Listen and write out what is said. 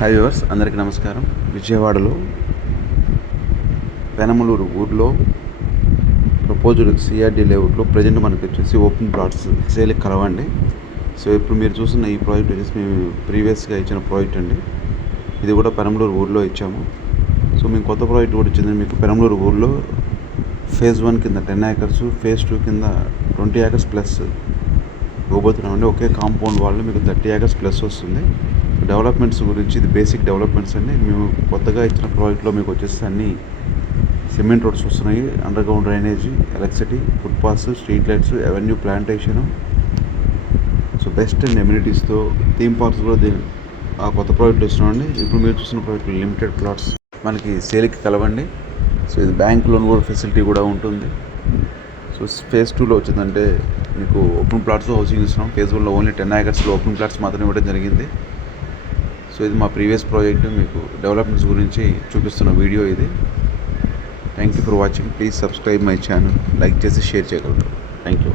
Hi viewers, అందరికీ నమస్కారం. విజయవాడలో పెనమలూరు ఊర్లో ప్రపోజ్డ్ సిఆర్డి లేఅవుట్లో ప్రజెంట్ మనకి వచ్చేసి ఓపెన్ ప్లాట్స్ సేల్కి కలవండి. సో ఇప్పుడు మీరు చూస్తున్న ఈ ప్రాజెక్ట్ వచ్చేసి మేము ప్రీవియస్గా ఇచ్చిన ప్రాజెక్ట్ అండి. ఇది కూడా పెనమలూరు ఊర్లో ఇచ్చాము. సో మేము కొత్త ప్రాజెక్ట్ కూడా ఇచ్చింది మీకు పెనమలూరు ఊర్లో ఫేజ్ 1 కింద 10 acres, ఫేజ్ 2 కింద 20 acres ప్లస్ ఇవ్వబోతున్నామండి. ఒకే కాంపౌండ్ వాళ్ళు మీకు 30 acres ప్లస్ వస్తుంది. డెవలప్మెంట్స్ గురించి ఇది బేసిక్ డెవలప్మెంట్స్ అండి. మేము కొత్తగా ఇచ్చిన ప్రాజెక్ట్లో మీకు వచ్చేసి అన్ని సిమెంట్ రోడ్స్ వస్తున్నాయి, under ground drainage, electricity, footpaths, street lights, avenue plantation, so best and ఎమ్యూనిటీస్తో థీమ్ పార్క్స్ కూడా ఆ కొత్త ప్రాజెక్టులు ఇస్తున్నామండి. ఇప్పుడు మీరు చూసిన ప్రాజెక్టులు లిమిటెడ్ ప్లాట్స్ మనకి సేల్కి కలవండి. సో ఇది బ్యాంక్ లోన్ కూడా ఫెసిలిటీ కూడా ఉంటుంది. సో ఫేజ్ 2లో వచ్చిందంటే మీకు ఓపెన్ ప్లాట్స్ హౌసింగ్ ఇస్తున్నాం. ఫేజ్ 1లో ఓన్లీ 10 acresలో ఓపెన్ ప్లాట్స్ మాత్రమే ఇవ్వడం జరిగింది. సో ఇది మా ప్రీవియస్ ప్రాజెక్ట్ మీకు డెవలప్మెంట్స్ గురించి చూపిస్తున్న వీడియో ఇది. Thank you for watching. Please subscribe my channel. Like చేసి షేర్ చేయగలరు. Thank you.